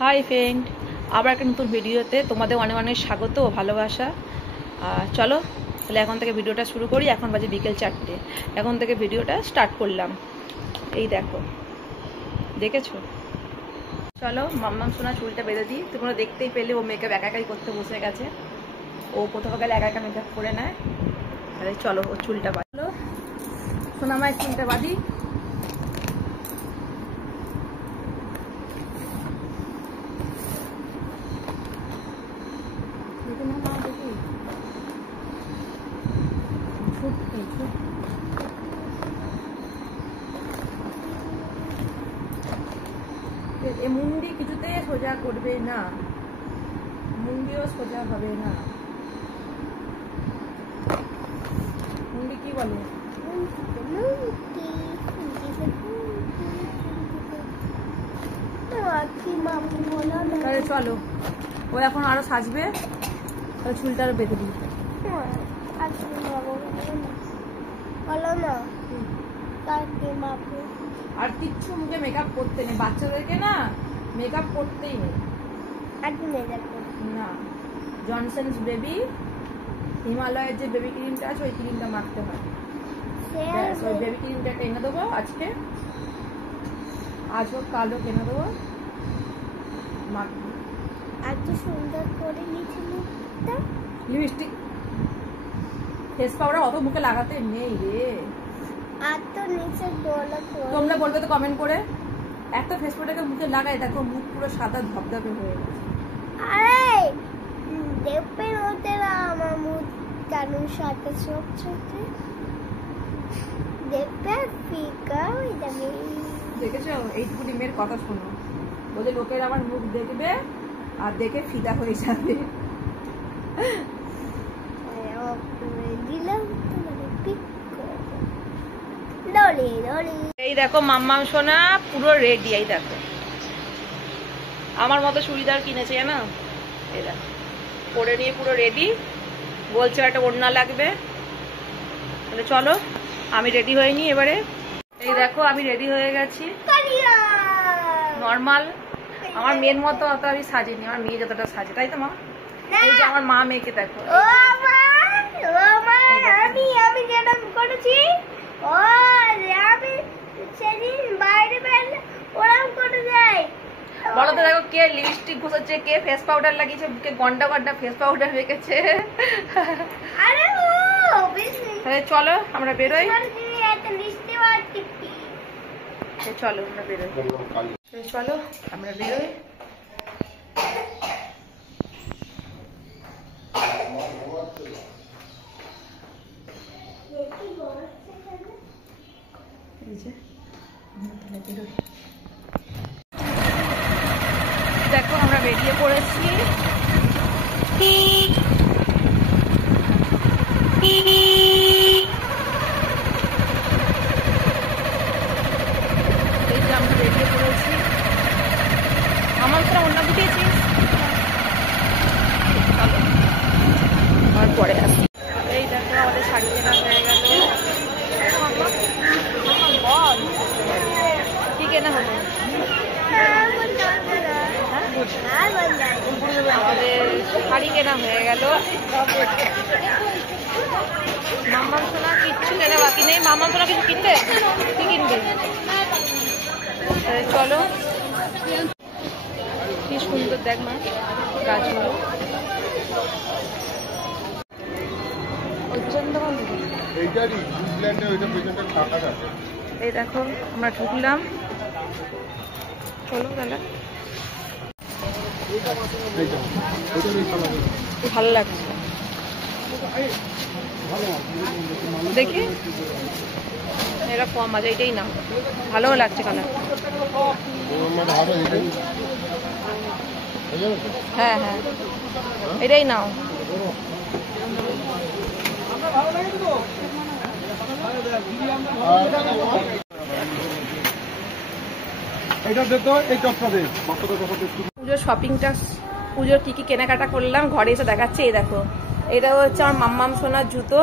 Hi friend, আবার একটা নতুন ভিডিওতে তোমাদের অনেক অনেক স্বাগত ও ভালোবাসা। চলো তাহলে এখন থেকে ভিডিওটা শুরু করি। এখন বাজে বিকেল 4টে। এখন থেকে ভিডিওটা স্টার্ট করলাম। এই দেখো, দেখেছো? চলো মাম্মাম সোনা চুলটা বেঁধে দিই। তোমরা দেখতেই পেলে ও মেকআপ একা একাই করতে বসে গেছে। ও কোথাও গেলে একা একা মেকআপ করে নেয়। তাহলে চলো ও চুলটা বাঁধলো। সোনা মায়ের চুলটা বাঁধি। মুন্ডি কিছুতে সোজা করবে না, মুন্ডিও সোজা হবে না। মুন্ডি কি বলে? তাহলে চলো, ও এখন আরো সাজবে। চুলটা আরো বেঁধে দিই। আর কিচ্ছু মুখে মেকআপ করতে নেই, বাচ্চাদেরকে না মেকআপ করতেই নেই না। জনসনস বেবি হিমালয়ের যে বেবি ক্রিমটা আছে ওই ক্রিমটা মাখতে হয়। ওই বেবি ক্রিমটা এনে দেবো আজকে, আজ হোক কাল হোক এনে দেবো, মাখবো। এত সুন্দর করে লিপস্টিক ফেস পাউডার অত মুখে লাগাতে নেই রে। তোমরা বলবে তো কমেন্ট করে, একটা ফেস পাউডারকে মুখে লাগাই দেখো মুখ পুরো সাদা ধবধবে হয়ে গেছে। আরে দেখবে ওতে না আমার মুখ কেন সাদা চকচকে দেখবে ফিকা হয়ে যাবে। দেখেছো? এইটুকুনি মেয়ের কথা শোনো, বলে লোকের আমার মুখ দেখবে আর দেখে ফিদা হয়ে যাবে। এই দেখো মাম্মাম সোনা পুরো রেডি। এই দেখো আমার মতো চুড়িদার কিনেছে জানো, এই দেখো পরে নিয়ে পুরো রেডি। বলছে একটা ওড়না লাগবে। তাহলে চলো আমি রেডি হয়ে নি এবারে। এই দেখো আমি রেডি হয়ে গেছি নর্মাল। আমার মেয়ের মতো অত আমি সাজিনি, আমার মেয়ে যতটা সাজে, তাই তো মা? এই যে আমার মা মেয়েকে দেখো। আমি যেরকম করেছি আমি সেদিন বাইরে বেরোলে ওরকম করে যাই। বলো তো, দেখো কে লিপস্টিক ঘষাচ্ছে, কে ফেস পাউডার লাগিয়েছে, কে ঘন্টা ঘন্টা ফেস পাউডার রেখেছে। তাহলে চলো আমরা বেরোই। চলো আমরা বেরোই, চলো আমরা বেরোই। দেখো আমরা বেরিয়ে পড়েছি। এই যে আমরা বেরিয়ে পড়েছি। আমার তো অন্য দিয়েছি, আর পরে আসি। এই দেখো আমাদের শাড়ি কেনা হয়ে গেল। কি কেনা হলো? আমাদের শাড়ি কেনা হয়ে গেল। মাম্মাম সোনা কিচ্ছু কেনা বাকি নেই। মাম্মাম সোনা কিছু কিনবে? কি কিনবে? চলো, কি সুন্দর দেখ মা গাছগুলো। এই দেখো আমরা ঢুকলাম। চলো তাহলে, ভালো লাগছে দেখি। এরা কম আছে, এইটাই না ভালো লাগছে কালার। হ্যাঁ হ্যাঁ এটাই নাও। পুজোর শপিংটা, পুজোর কি কি কেনাকাটা করলাম ঘরে এসে দেখাচ্ছে। এই দেখো এটা হচ্ছে আমার মাম্মাম সোনার জুতো।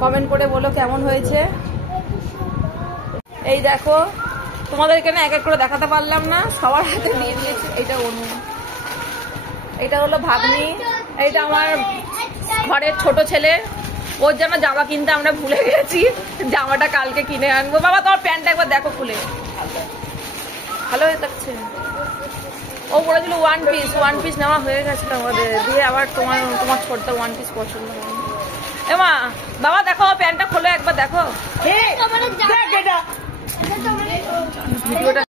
কমেন্ট করে বলো কেমন হয়েছে। এই দেখো তোমাদের এখানে এক এক করে দেখাতে পারলাম না, সবার হাতে দিয়ে দিয়েছি। এইটা অনু, এটা হলো ভাগ্নি, এইটা আমার ঘরের ছোট ছেলে। ওর জন্য জামা কিনতে আমরা ভুলে গেছি, জামাটা কালকে কিনে আনবো। বাবা তোমার প্যান্টটা একবার দেখো খুলে, ভালো হয়ে থাকছে। ও বলেছিল ওয়ান পিস নেওয়া হয়ে গেছে আমাদের, দিয়ে আবার তোমার ছোটটা ওয়ান পিস পছন্দ হয়। এমা বাবা দেখো প্যান্টটা খোলো একবার দেখো। ভিডিওটা